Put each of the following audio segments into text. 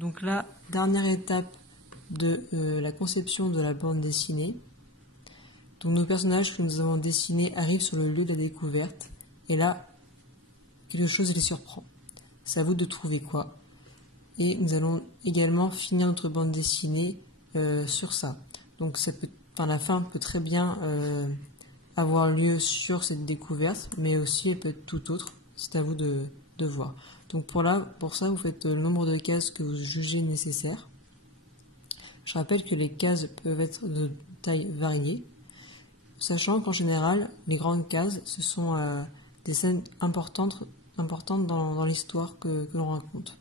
Donc là, dernière étape de la conception de la bande dessinée. Donc nos personnages que nous avons dessinés arrivent sur le lieu de la découverte et là, quelque chose les surprend. C'est à vous de trouver quoi. Et nous allons également finir notre bande dessinée sur ça. Donc la fin peut très bien avoir lieu sur cette découverte, mais aussi elle peut être tout autre. C'est à vous de voir. Donc pour ça, vous faites le nombre de cases que vous jugez nécessaire. Je rappelle que les cases peuvent être de taille variée, sachant qu'en général, les grandes cases, ce sont des scènes importantes dans l'histoire que l'on raconte.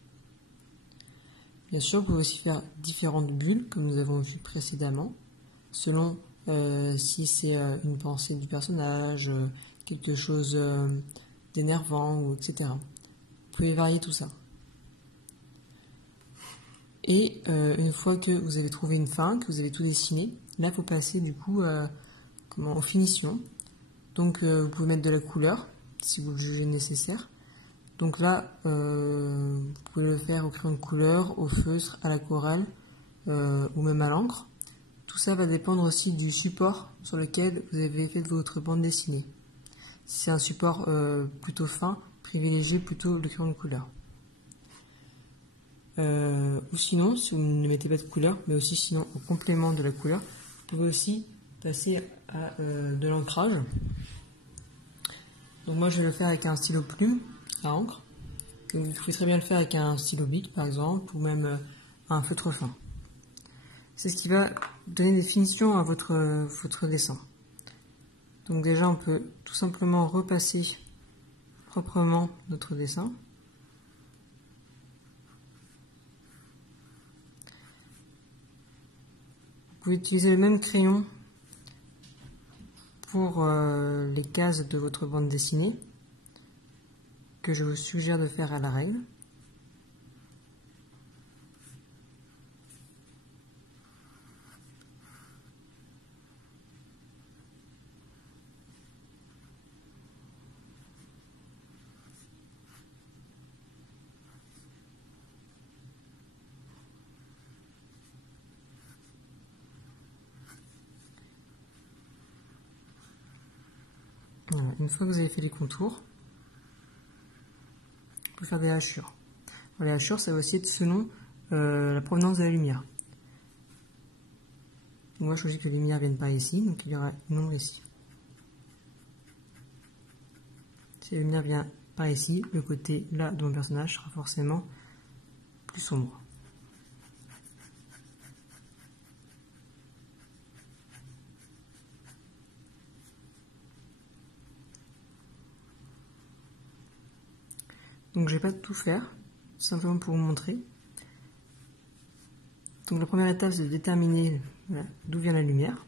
Bien sûr, vous pouvez aussi faire différentes bulles, comme nous avons vu précédemment, selon si c'est une pensée du personnage, quelque chose d'énervant, etc. Vous pouvez varier tout ça. Et une fois que vous avez trouvé une fin, que vous avez tout dessiné, là il faut passer du coup aux finitions. Donc vous pouvez mettre de la couleur, si vous le jugez nécessaire. Donc là, vous pouvez le faire au crayon de couleur, au feutre, à l'aquarelle ou même à l'encre. Tout ça va dépendre aussi du support sur lequel vous avez fait votre bande dessinée. Si c'est un support plutôt fin, privilégiez plutôt le crayon de couleur. Ou sinon, si vous ne mettez pas de couleur, mais aussi sinon au complément de la couleur, vous pouvez aussi passer à de l'ancrage. Donc moi je vais le faire avec un stylo plume à encre. Donc, vous pouvez très bien le faire avec un stylo bic par exemple, ou même un feutre fin. C'est ce qui va donner des finitions à votre dessin. Donc déjà on peut tout simplement repasser proprement notre dessin. Vous pouvez utiliser le même crayon pour les cases de votre bande dessinée, que je vous suggère de faire à la règle. Voilà. Une fois que vous avez fait les contours, vous pouvez faire des hachures. Bon, les hachures, ça va aussi être selon la provenance de la lumière. Moi, je choisis que la lumière vienne par ici, donc il y aura une ombre ici. Si la lumière vient par ici, le côté là de mon personnage sera forcément plus sombre. Donc je ne vais pas tout faire, simplement pour vous montrer. Donc la première étape, c'est de déterminer d'où vient la lumière.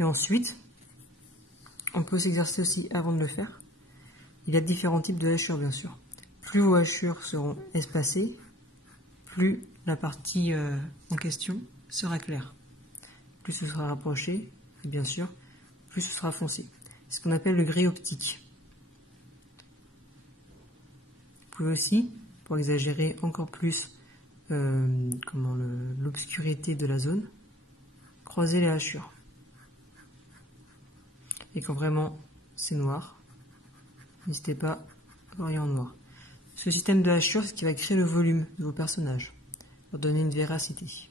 Et ensuite, on peut s'exercer aussi avant de le faire. Il y a différents types de hachures, bien sûr. Plus vos hachures seront espacées, plus la partie en question sera claire. Plus ce sera rapproché, et bien sûr, plus ce sera foncé. C'est ce qu'on appelle le gris optique. Vous pouvez aussi, pour exagérer encore plus l'obscurité de la zone, croiser les hachures. Et quand vraiment c'est noir, n'hésitez pas à varier en noir. Ce système de hachures, c'est ce qui va créer le volume de vos personnages, leur donner une véracité.